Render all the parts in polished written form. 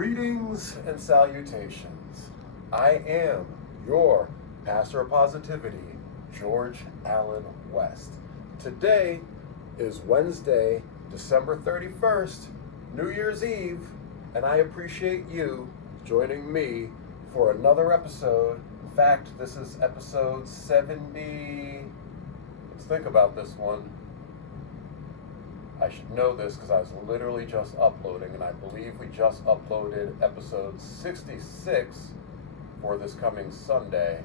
Greetings and salutations. I am your pastor of positivity, George Allen West. Today is Wednesday, December 31st, New Year's Eve, and I appreciate you joining me for another episode. In fact, this is episode 70. Let's think about this one. I should know this because I was literally just uploading, and I believe we just uploaded episode 66 for this coming Sunday.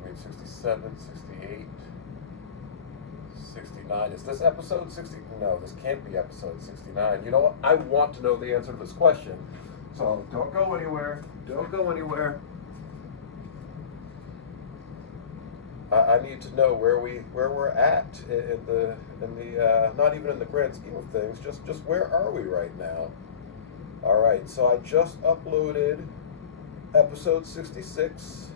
Which means 67, 68, 69. Is this episode 60? No, this can't be episode 69. You know what? I want to know the answer to this question. So don't go anywhere. Don't go anywhere. I need to know where we're at in the not even in the grand scheme of things, just where are we right now? All right, so I just uploaded episode 66,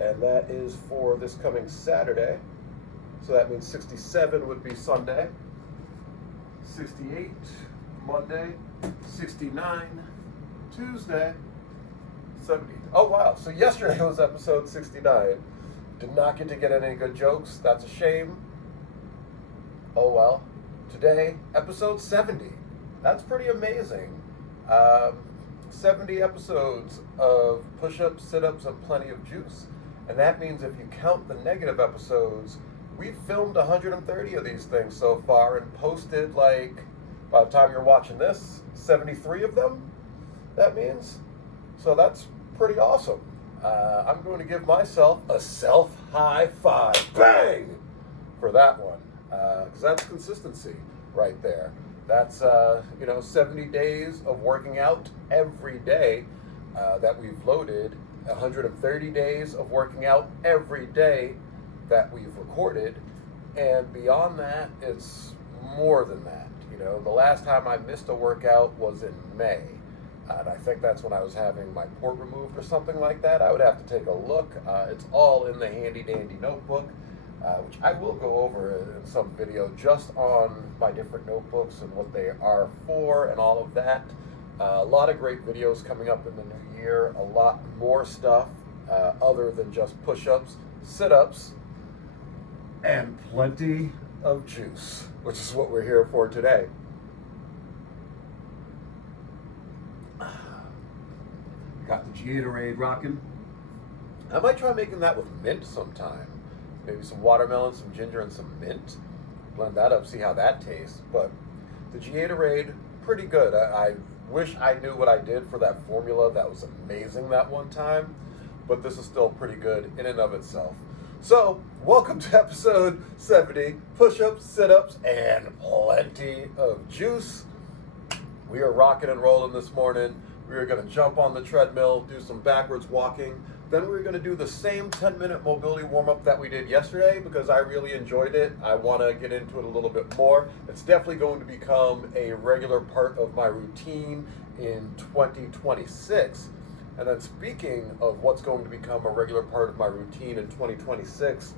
and that is for this coming Saturday. So that means 67 would be Sunday, 68 Monday, 69 Tuesday, 70. Oh wow! So yesterday was episode 69. Did not get to get any good jokes. That's a shame. Oh well. Today, episode 70. That's pretty amazing. 70 episodes of push-ups, sit-ups, and plenty of juice. And that means if you count the negative episodes, we've filmed 130 of these things so far and posted, like, by the time you're watching this, 73 of them, that means. So that's pretty awesome. I'm going to give myself a self-high five, bang, for that one, because that's consistency right there. That's 70 days of working out every day that we've loaded, 130 days of working out every day that we've recorded, and beyond that, it's more than that. The last time I missed a workout was in May. And I think that's when I was having my port removed or something like that. I would have to take a look. It's all in the handy dandy notebook, which I will go over in some video just on my different notebooks and what they are for and all of that. A lot of great videos coming up in the new year. A lot more stuff other than just push-ups, sit-ups, and plenty of juice, which is what we're here for today. Got the Gatorade rocking. I might try making that with mint sometime. Maybe some watermelon, some ginger, and some mint. Blend that up, see how that tastes. But the Gatorade, pretty good. I wish I knew what I did for that formula. That was amazing that one time. But this is still pretty good in and of itself. So, welcome to episode 70. Push-ups, sit-ups, and plenty of juice. We are rocking and rolling this morning. We are going to jump on the treadmill, do some backwards walking. Then we're going to do the same 10-minute mobility warm-up that we did yesterday because I really enjoyed it. I want to get into it a little bit more. It's definitely going to become a regular part of my routine in 2026. And then speaking of what's going to become a regular part of my routine in 2026,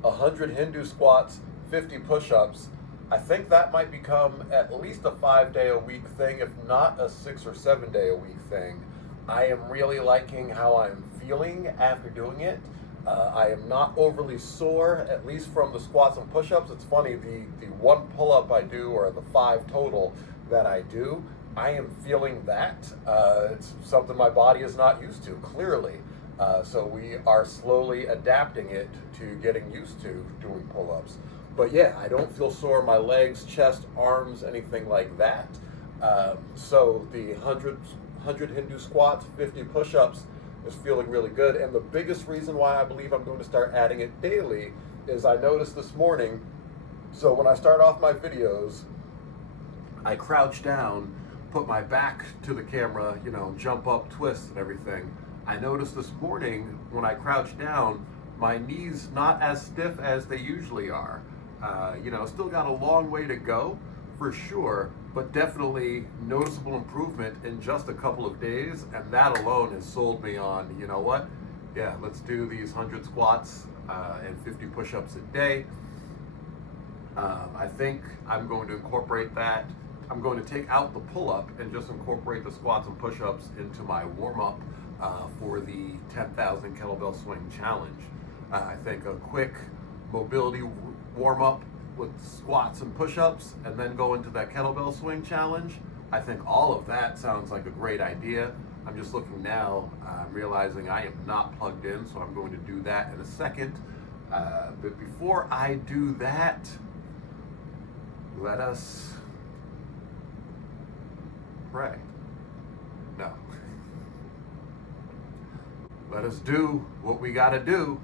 100 Hindu squats, 50 push-ups. I think that might become at least a 5-day-a-week thing, if not a 6 or 7-day-a-week thing. I am really liking how I'm feeling after doing it. I am not overly sore, at least from the squats and push-ups. It's funny, the one pull-up I do, or the 5 total that I do, I am feeling that. It's something my body is not used to, clearly. So we are slowly adapting it to getting used to doing pull-ups. But yeah, I don't feel sore in my legs, chest, arms, anything like that. So the 100 Hindu squats, 50 push-ups is feeling really good. And the biggest reason why I believe I'm going to start adding it daily is I noticed this morning, so when I start off my videos, I crouch down, put my back to the camera, jump up, twist and everything. I noticed this morning when I crouch down, my knees not as stiff as they usually are. Still got a long way to go for sure, but definitely noticeable improvement in just a couple of days, and that alone has sold me on, you know what? Yeah, let's do these 100 squats and 50 push-ups a day. I think I'm going to incorporate that. I'm I'm going to take out the pull-up and just incorporate the squats and push-ups into my warm-up for the 10,000 kettlebell swing challenge. I think a quick mobility warm-up with squats and push-ups and then go into that kettlebell swing challenge. I think all of that sounds like a great idea. I'm just looking now, realizing I am not plugged in, so I'm going to do that in a second. But before I do that, let us pray. No. Let us do what we gotta do,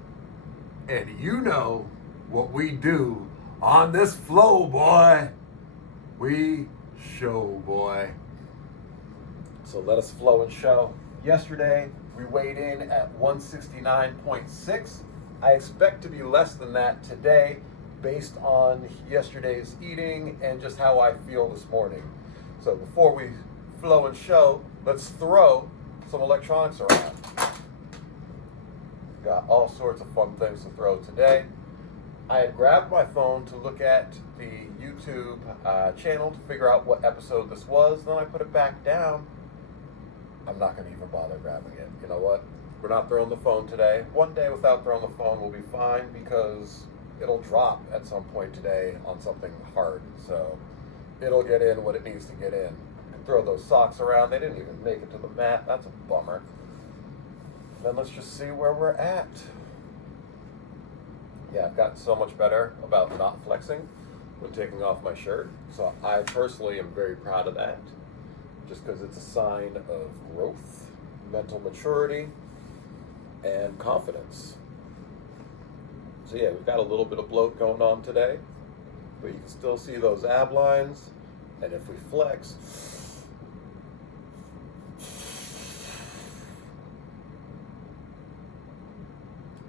and you know what we do on this flow, boy. We show, boy. So let us flow and show. Yesterday, we weighed in at 169.6. I expect to be less than that today based on yesterday's eating and just how I feel this morning. So before we flow and show, let's throw some electronics around. Got all sorts of fun things to throw today. I had grabbed my phone to look at the YouTube channel to figure out what episode this was. Then I put it back down. I'm not going to even bother grabbing it. You know what? We're not throwing the phone today. One day without throwing the phone will be fine because it'll drop at some point today on something hard. So it'll get in what it needs to get in. And throw those socks around. They didn't even make it to the mat. That's a bummer. Then let's just see where we're at. Yeah, I've gotten so much better about not flexing when taking off my shirt. So I personally am very proud of that, just because it's a sign of growth, mental maturity, and confidence. So yeah, we've got a little bit of bloat going on today, but you can still see those ab lines. And if we flex,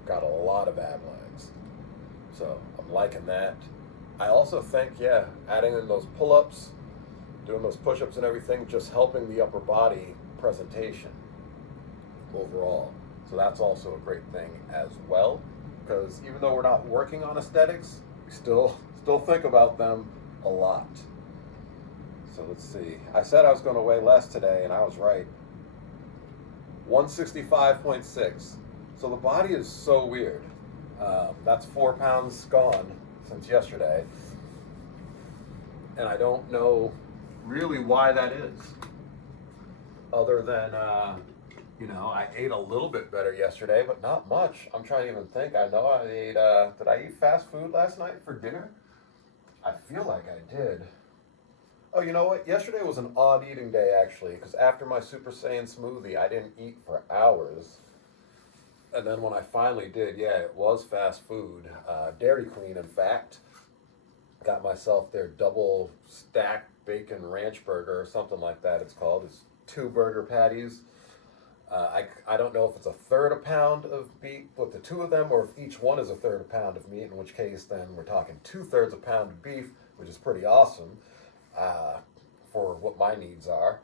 got a lot of ab lines. So I'm liking that. I also think, adding in those pull-ups, doing those push-ups and everything, just helping the upper body presentation overall. So that's also a great thing as well, because even though we're not working on aesthetics, we still think about them a lot. So let's see. I said I was going to weigh less today, and I was right. 165.6. So the body is so weird. That's 4 pounds gone since yesterday. And I don't know really why that is. Other than, I ate a little bit better yesterday, but not much. I'm trying to even think. I know I ate, did I eat fast food last night for dinner? I feel like I did. Oh, you know what? Yesterday was an odd eating day, actually, because after my Super Saiyan smoothie, I didn't eat for hours. And then when I finally did, it was fast food. Dairy Queen, in fact. Got myself their double stacked bacon ranch burger or something like that it's called. It's 2 burger patties. I don't know if it's a third a pound of meat with the 2 of them, or if each one is a third a pound of meat, in which case then we're talking 2/3 a pound of beef, which is pretty awesome for what my needs are.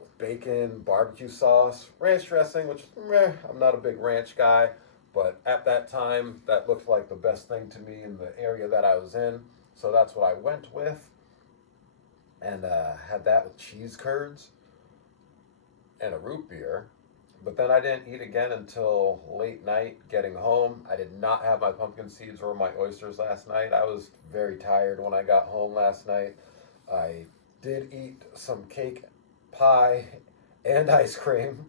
With bacon, barbecue sauce, ranch dressing, which I'm not a big ranch guy, but at that time that looked like the best thing to me in the area that I was in, so that's what I went with. And had that with cheese curds and a root beer. But then I didn't eat again until late night getting home. I did not have my pumpkin seeds or my oysters last night. I was very tired when I got home last night. I did eat some cake, pie, and ice cream,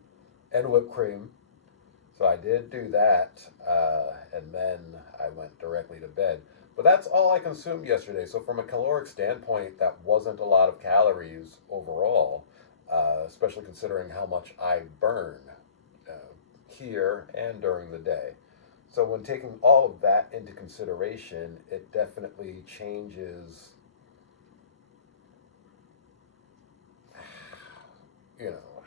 and whipped cream. So I did do that, and then I went directly to bed. But that's all I consumed yesterday. So from a caloric standpoint, that wasn't a lot of calories overall, especially considering how much I burn here and during the day. So when taking all of that into consideration, it definitely changes,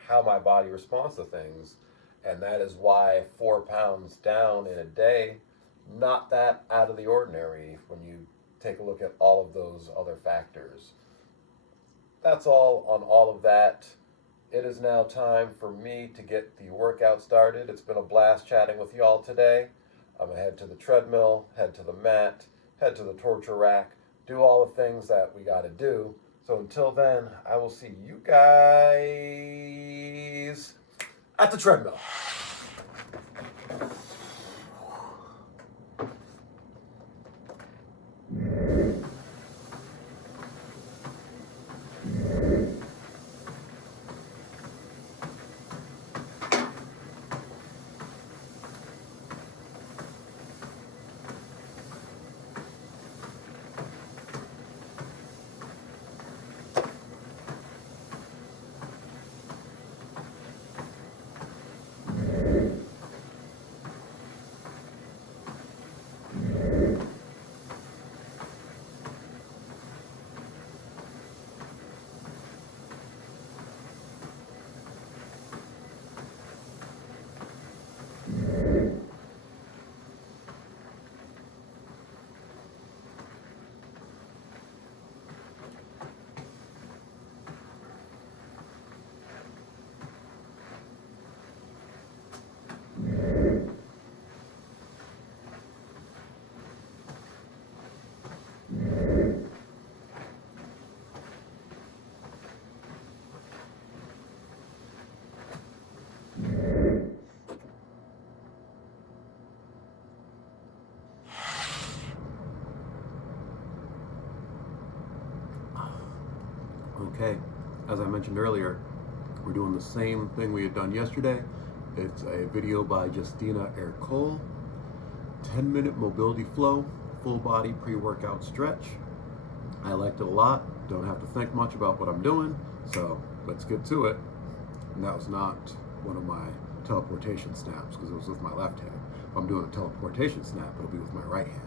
how my body responds to things. And that is why 4 pounds down in a day, not that out of the ordinary when you take a look at all of those other factors. That's all on all of that. It is now time for me to get the workout started. It's been a blast chatting with y'all today. I'm going to head to the treadmill, head to the mat, head to the torture rack, do all the things that we got to do So until then, I will see you guys at the treadmill. Okay, as I mentioned earlier, we're doing the same thing we had done yesterday. It's a video by Justina Ercole, 10-minute mobility flow, full body pre-workout stretch. I liked it a lot. Don't have to think much about what I'm doing, so let's get to it. And that was not one of my teleportation snaps because it was with my left hand. If I'm doing a teleportation snap, it'll be with my right hand.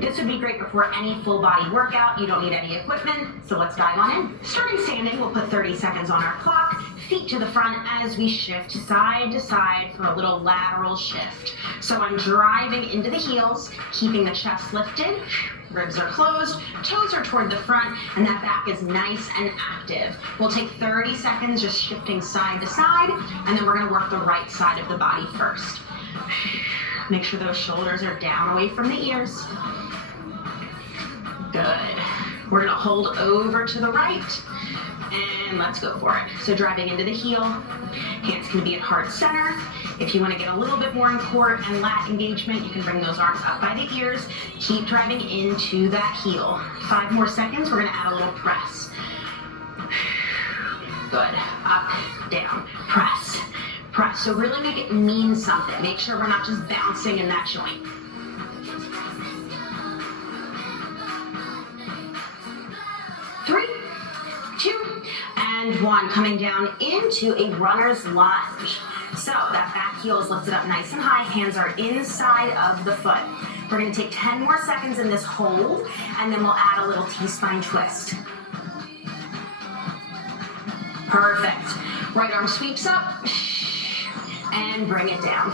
This would be great before any full body workout. You don't need any equipment, so let's dive on in. Starting standing, we'll put 30 seconds on our clock, feet to the front as we shift side to side for a little lateral shift. So I'm driving into the heels, keeping the chest lifted, ribs are closed, toes are toward the front, and that back is nice and active. We'll take 30 seconds just shifting side to side, and then we're gonna work the right side of the body first. Make sure those shoulders are down away from the ears. Good. We're gonna hold over to the right, and let's go for it. So driving into the heel, hands can be at heart center. If you wanna get a little bit more in core and lat engagement, you can bring those arms up by the ears. Keep driving into that heel. 5 more seconds, we're gonna add a little press. Good. Up, down, press, press. So really make it mean something. Make sure we're not just bouncing in that joint. 3, 2, and 1. Coming down into a runner's lunge. So that back heel is lifted up nice and high. Hands are inside of the foot. We're going to take 10 more seconds in this hold, and then we'll add a little T-spine twist. Perfect. Right arm sweeps up, and bring it down.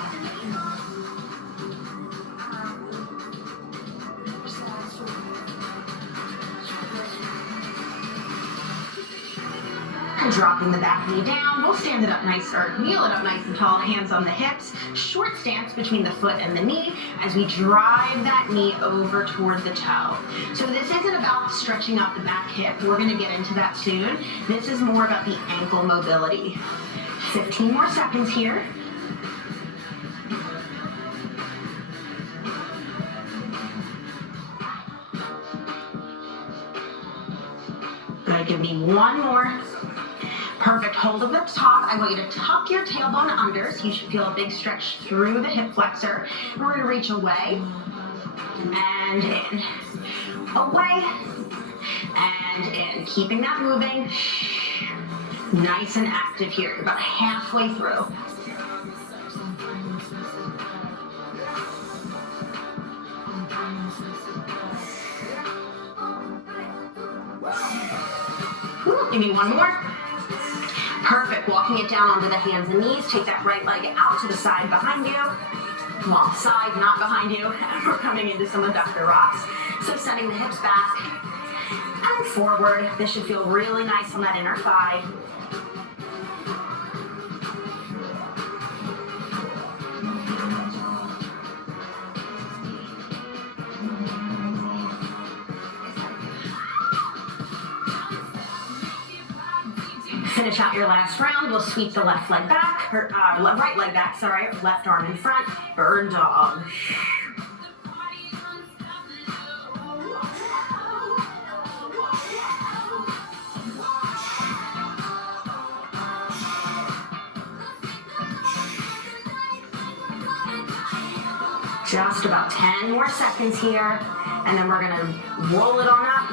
And dropping the back knee down, we'll stand it up nice, or kneel it up nice and tall, hands on the hips, short stance between the foot and the knee as we drive that knee over toward the toe. So this isn't about stretching out the back hip. We're going to get into that soon. This is more about the ankle mobility. 15 more seconds here. Good, give me one more. Perfect. Hold at the top. I want you to tuck your tailbone under, so you should feel a big stretch through the hip flexor. We're going to reach away and in. Away and in. Keeping that moving. Nice and active here. You're about halfway through. Give me one more. Perfect. Walking it down onto the hands and knees. Take that right leg out to the side behind you. Well, side, not behind you. And we're coming into some abductor rocks. So sending the hips back and forward. This should feel really nice on that inner thigh. Finish out your last round. We'll sweep the left leg back, or right leg back, sorry. Left arm in front. Bird dog. Just about 10 more seconds here, and then we're gonna roll it on up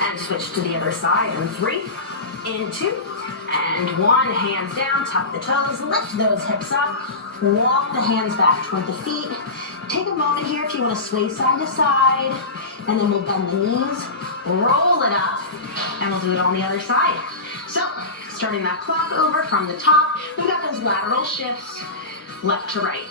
and switch to the other side in 3, in 2, and 1. Hands down, tuck the toes, lift those hips up, walk the hands back toward the feet. Take a moment here if you want to sway side to side, and then we'll bend the knees, roll it up, and we'll do it on the other side. So, starting that clock over from the top, we've got those lateral shifts, left to right.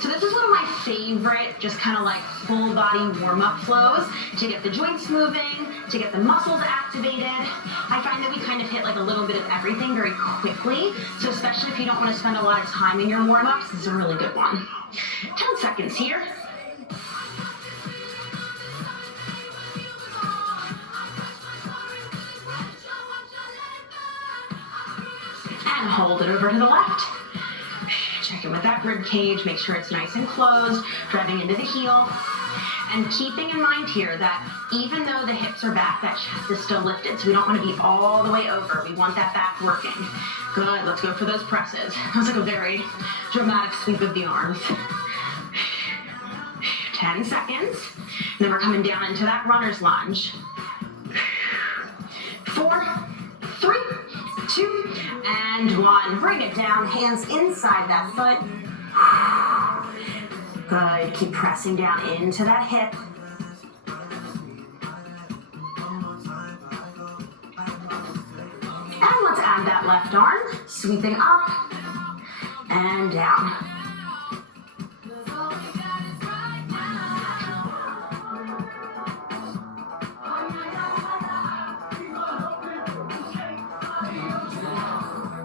So this is one of my favorite, just kind of like full body warm-up flows to get the joints moving, to get the muscles activated. I find that we kind of hit like a little bit of everything very quickly. So especially if you don't want to spend a lot of time in your warm-ups, this is a really good one. 10 seconds here. And hold it over to the left. Check in with that rib cage, make sure it's nice and closed, driving into the heel. And keeping in mind here that even though the hips are back, that chest is still lifted, so we don't want to be all the way over. We want that back working. Good, let's go for those presses. That was like a very dramatic sweep of the arms. 10 seconds. And then we're coming down into that runner's lunge. 4, 3, 2, and 1. Bring it down, hands inside that foot. Good, keep pressing down into that hip. And let's add that left arm, sweeping up and down.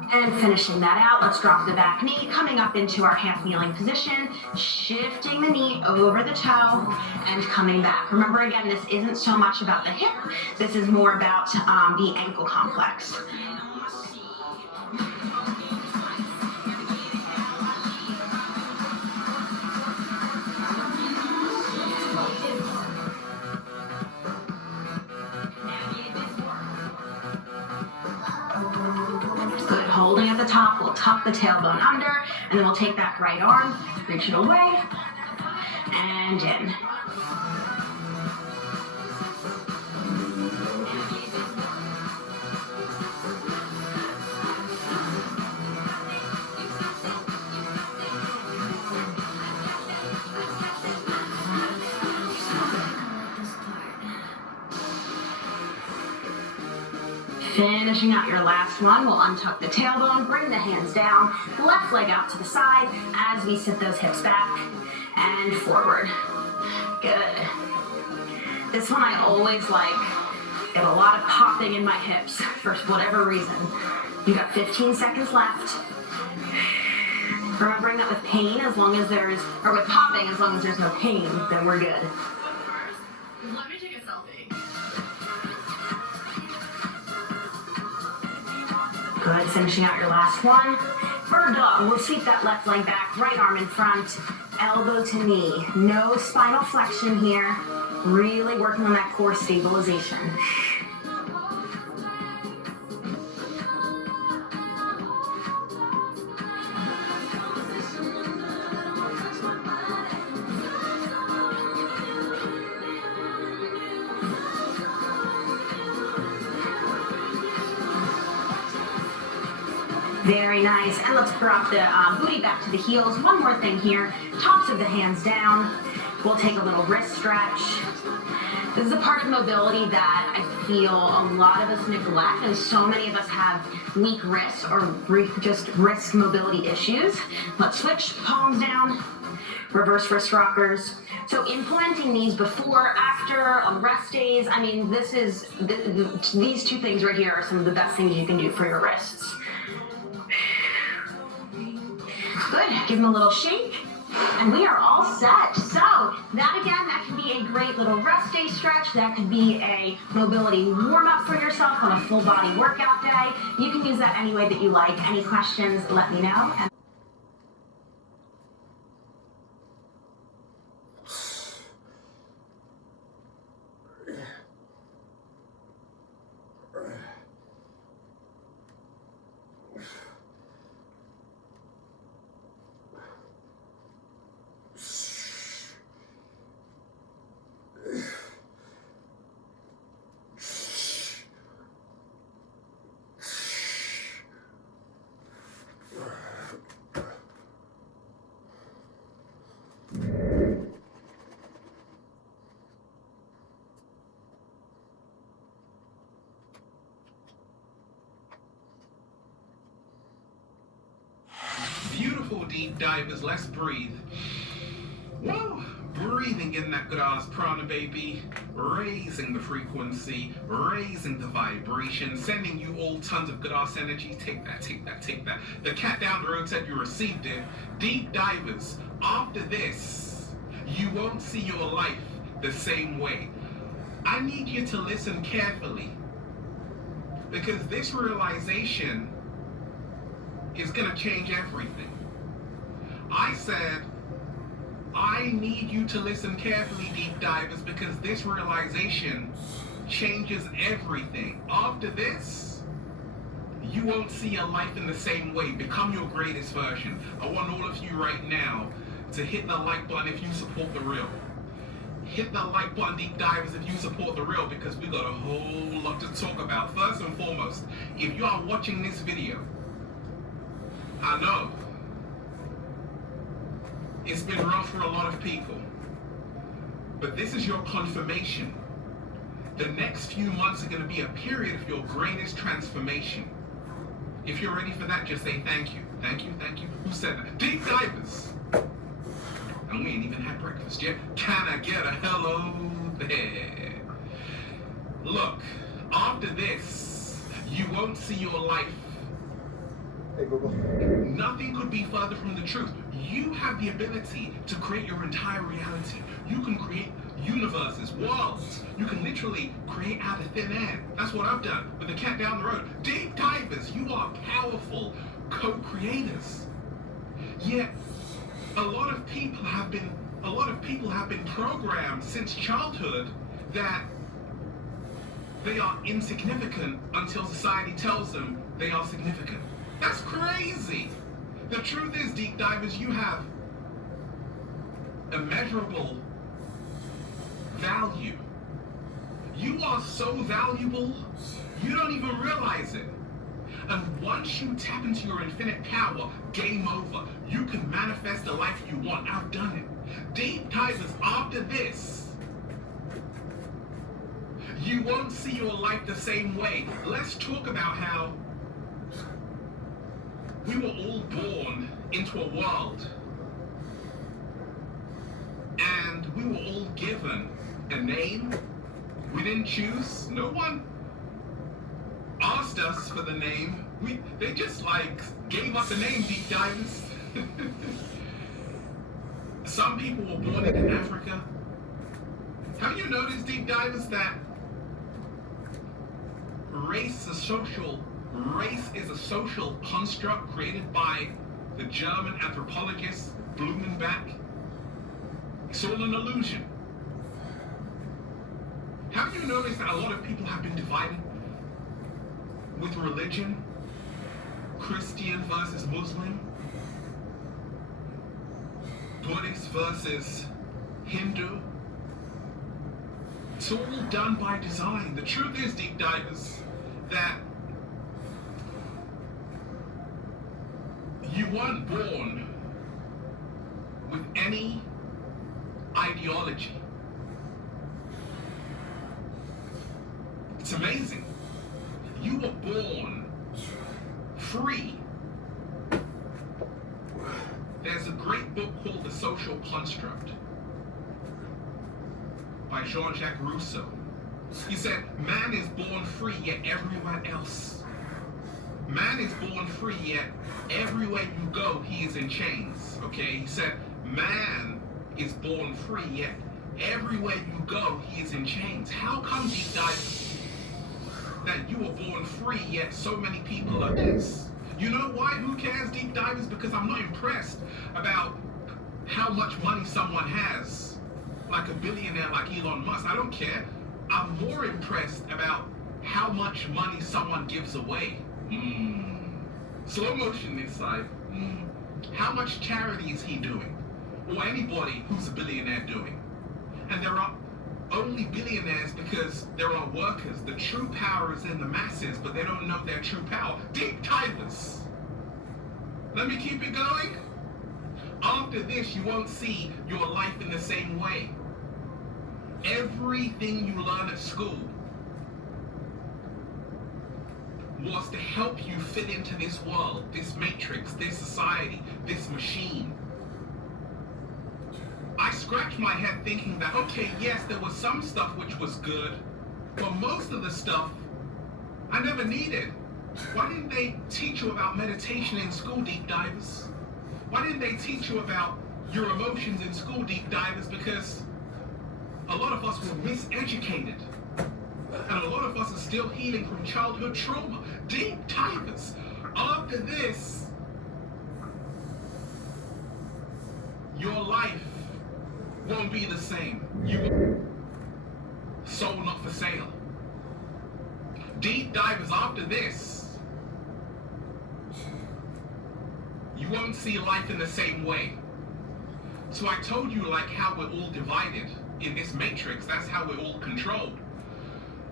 And finishing that out, let's drop the back knee, coming up into our half kneeling position, shifting the knee over the toe, and coming back. Remember, again, this isn't so much about the hip, this is more about the ankle complex. Holding at the top, we'll tuck the tailbone under, and then we'll take that right arm, reach it away, and in. Finishing out your last one, we'll untuck the tailbone, bring the hands down, left leg out to the side as we sit those hips back and forward. Good. This one I always like. Get a lot of popping in my hips for whatever reason. You got 15 seconds left. Remembering that with pain, as long as there's, or with popping, as long as there's no pain, then we're good. Let me take a selfie. Good, finishing out your last one. Bird dog, we'll sweep that left leg back, right arm in front, elbow to knee. No spinal flexion here. Really working on that core stabilization. Very nice. And let's drop the booty back to the heels. One more thing here. Tops of the hands down. We'll take a little wrist stretch. This is a part of mobility that I feel a lot of us neglect, and so many of us have weak wrists or just wrist mobility issues. Let's switch, palms down, reverse wrist rockers. So implementing these before, after, on rest days, I mean, these two things right here are some of the best things you can do for your wrists. Good, give them a little shake. And we are all set. So that again, that can be a great little rest day stretch. That could be a mobility warm up for yourself on a full body workout day. You can use that any way that you like. Any questions, let me know. Beautiful deep divers, let's breathe. Woo! Breathing in that good ass prana, baby. Raising the frequency, raising the vibration, sending you all tons of good ass energy. Take that, take that, take that. The cat down the road said you received it. Deep divers, after this, you won't see your life the same way. I need you to listen carefully, because this realization is gonna change everything. I said, I need you to listen carefully, deep divers, because this realization changes everything. After this, you won't see your life in the same way. Become your greatest version. I want all of you right now to hit the like button if you support the real. Hit the like button, deep divers, if you support the real, because we got a whole lot to talk about. First and foremost, if you are watching this video, I know it's been rough for a lot of people, but this is your confirmation. The next few months are going to be a period of your greatest transformation. If you're ready for that, just say thank you. Thank you, thank you. Who said that? Deep divers. And we ain't even had breakfast yet. Can I get a hello there? Look, after this, you won't see your life. Hey, Google. Nothing could be further from the truth. You have the ability to create your entire reality. You can create universes, worlds. You can literally create out of thin air. That's what I've done with the cat down the road. Deep divers, you are powerful co-creators. Yet, a lot of people have been programmed since childhood that they are insignificant until society tells them they are significant. That's crazy. The truth is, deep divers, you have immeasurable value. You are so valuable, you don't even realize it. And once you tap into your infinite power, game over. You can manifest the life you want. I've done it. Deep divers, after this, you won't see your life the same way. Let's talk about how we were all born into a world, and we were all given a name. We didn't choose. No one asked us for the name. They just gave us a name, deep divers. Some people were born in Africa. Have you noticed, deep divers, that race is a social construct created by the German anthropologist Blumenbach? It's all an illusion. Have you noticed that a lot of people have been divided with religion? Christian versus Muslim, Buddhist versus Hindu. It's all done by design. The truth is, deep divers, that You weren't born with any ideology. It's amazing. You were born free. There's a great book called The Social Construct by Jean-Jacques Rousseau. He said, man is born free, yet everywhere else. Man is born free, yet everywhere you go, he is in chains. Okay? He said, man is born free, yet everywhere you go, he is in chains. How come, deep dive, that you were born free, yet so many people are this? You know why? Who cares, deep divers? Because I'm not impressed about how much money someone has, like a billionaire like Elon Musk. I don't care. I'm more impressed about how much money someone gives away. Slow motion this side. How much charity is he doing? Or anybody who's a billionaire doing? And there are only billionaires because there are workers. The true power is in the masses, but they don't know their true power. Deep divers. Let me keep it going. After this, you won't see your life in the same way. Everything you learn at school was to help you fit into this world, this matrix, this society, this machine. I scratched my head thinking that, okay, yes, there was some stuff which was good, but most of the stuff I never needed. Why didn't they teach you about meditation in school, deep divers? Why didn't they teach you about your emotions in school, deep divers? Because a lot of us were miseducated. And a lot of us are still healing from childhood trauma. Deep divers. After this, your life won't be the same. You sold not for sale. Deep divers, after this, you won't see life in the same way. So I told you like how we're all divided in this matrix. That's how we're all controlled.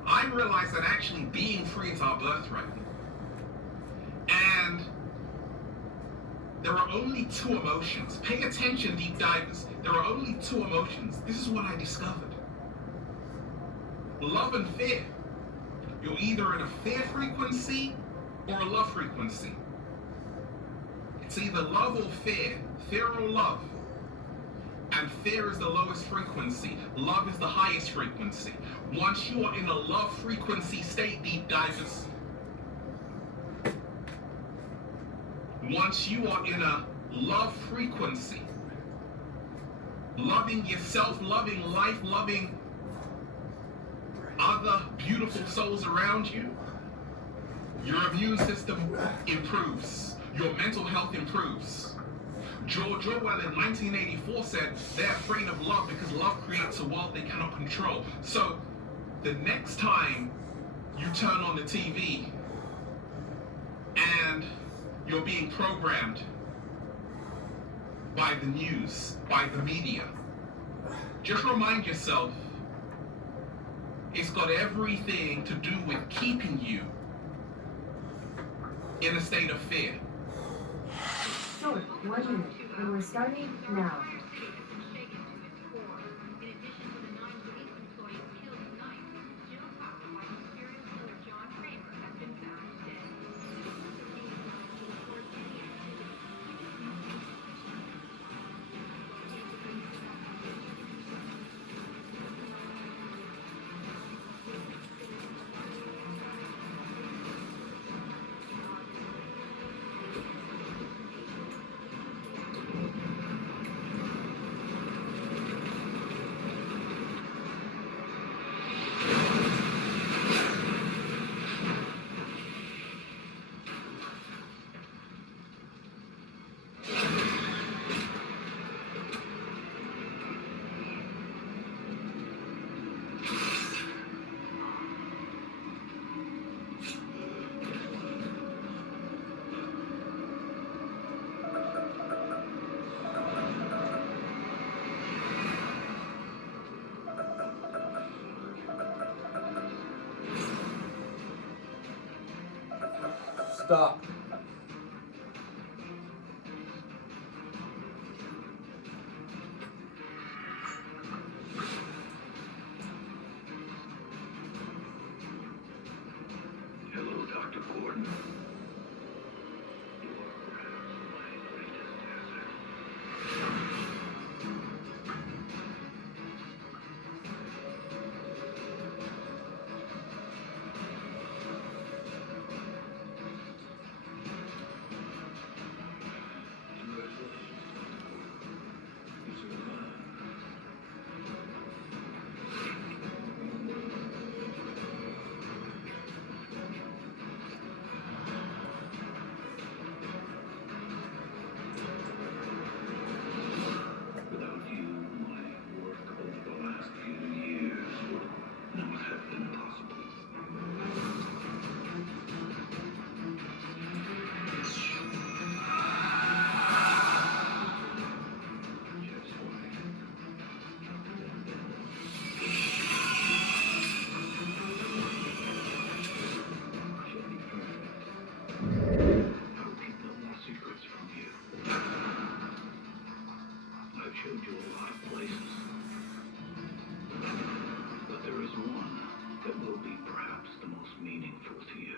I realized that actually being free is our birthright. And there are only two emotions. Pay attention, deep divers. There are only two emotions. This is what I discovered. Love and fear. You're either in a fear frequency or a love frequency. It's either love or fear or love. And fear is the lowest frequency. Love is the highest frequency. Once you are in a love frequency state, deep divers, once you are in a love frequency, loving yourself, loving life, loving other beautiful souls around you, your immune system improves. Your mental health improves. George Orwell in 1984 said they're afraid of love because love creates a world they cannot control. So the next time you turn on the TV and you're being programmed by the news, by the media, just remind yourself it's got everything to do with keeping you in a state of fear. So, 1 minute, and we're starting now. Stop. showed you a lot of places. But there is one that will be perhaps the most meaningful to you.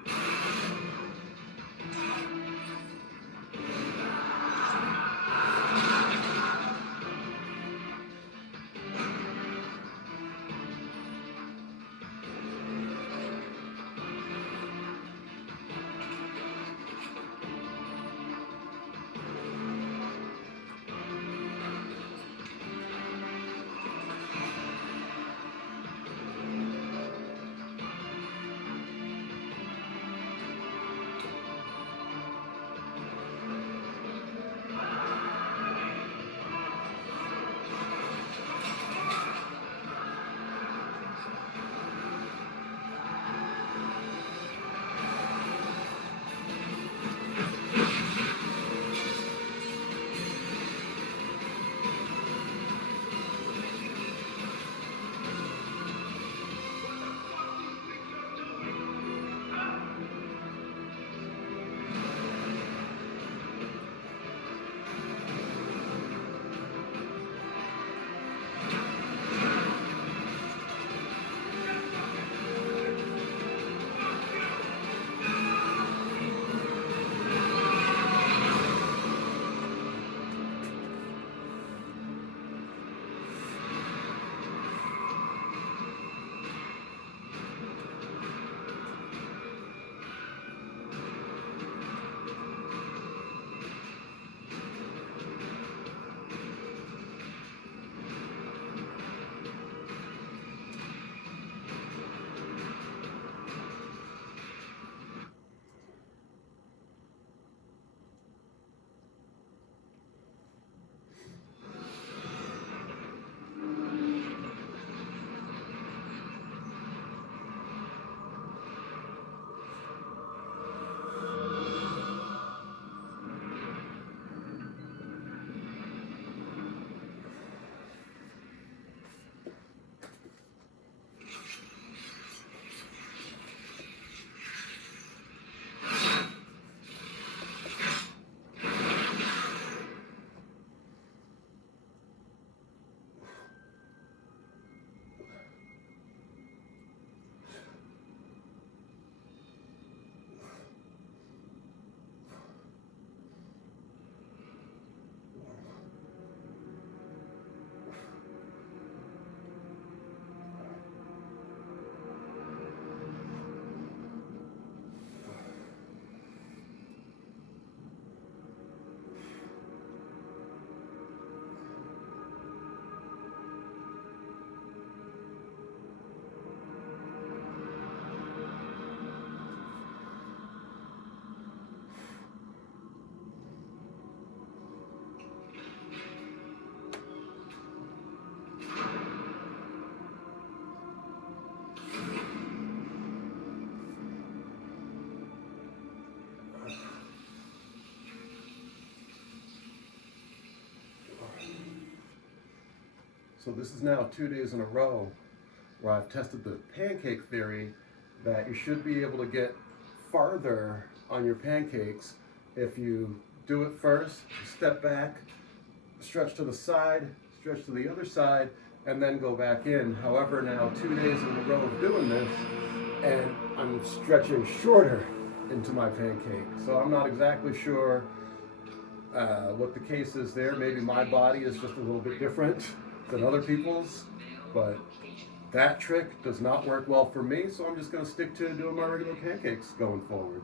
So this is now 2 days in a row where I've tested the pancake theory that you should be able to get farther on your pancakes if you do it first, step back, stretch to the side, stretch to the other side, and then go back in. However, now 2 days in a row of doing this, and I'm stretching shorter into my pancake. So I'm not exactly sure what the case is there. Maybe my body is just a little bit different than other people's, but that trick does not work well for me, so I'm just going to stick to doing my regular pancakes going forward.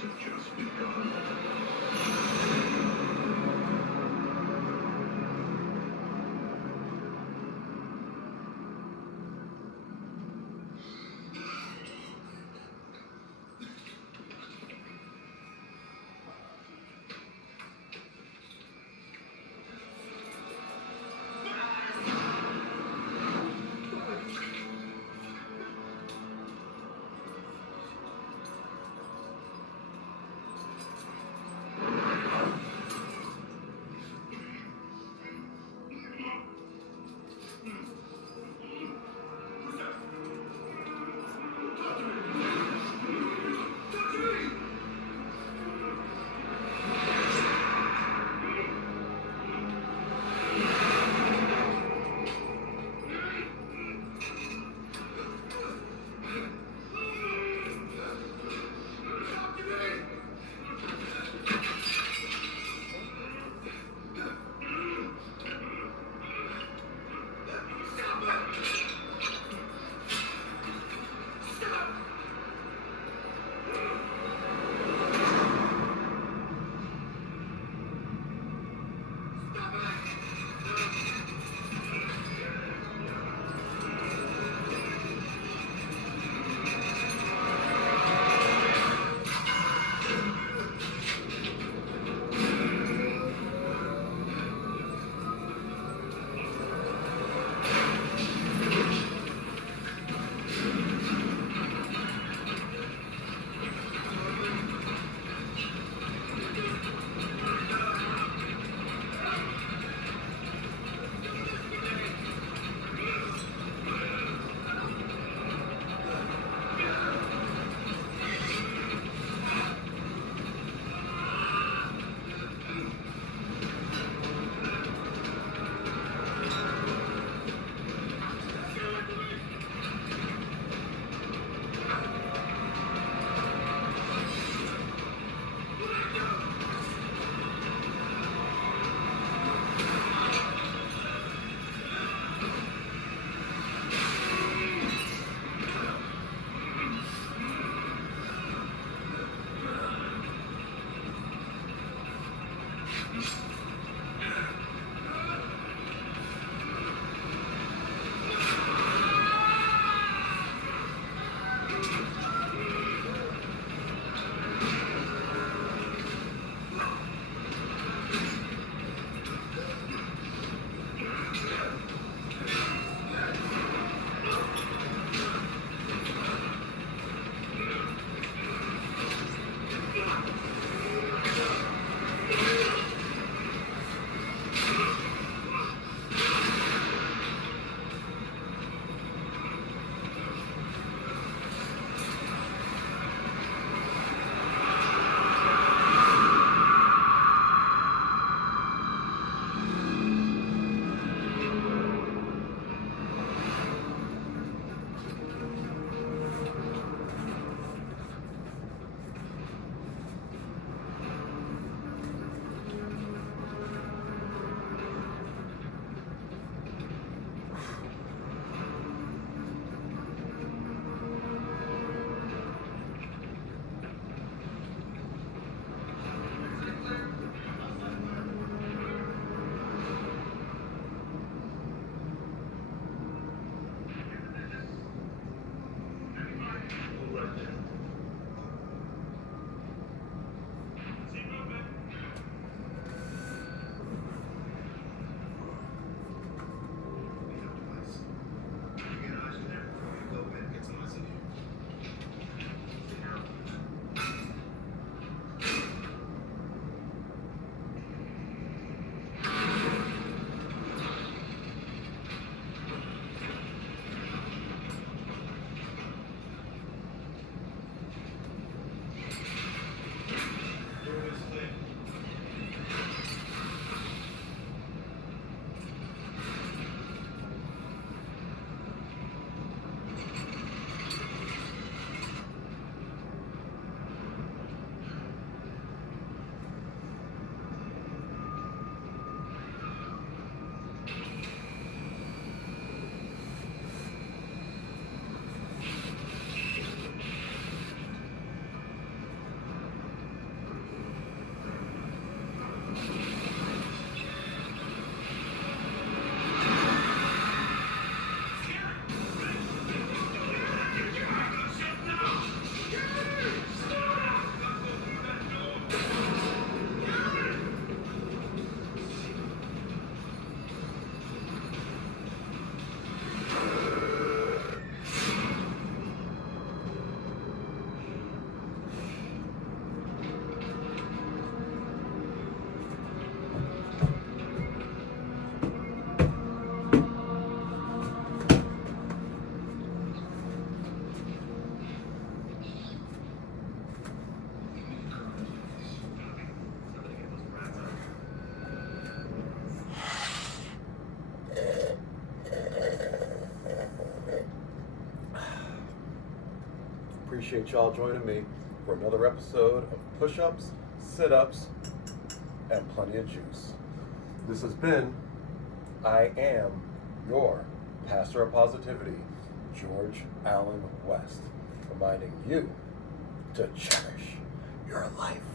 things have just begun. appreciate y'all joining me for another episode of Push-Ups, Sit-Ups, and Plenty of Juice. This has been I Am Your Pastor of Positivity, George Allen West, reminding you to cherish your life.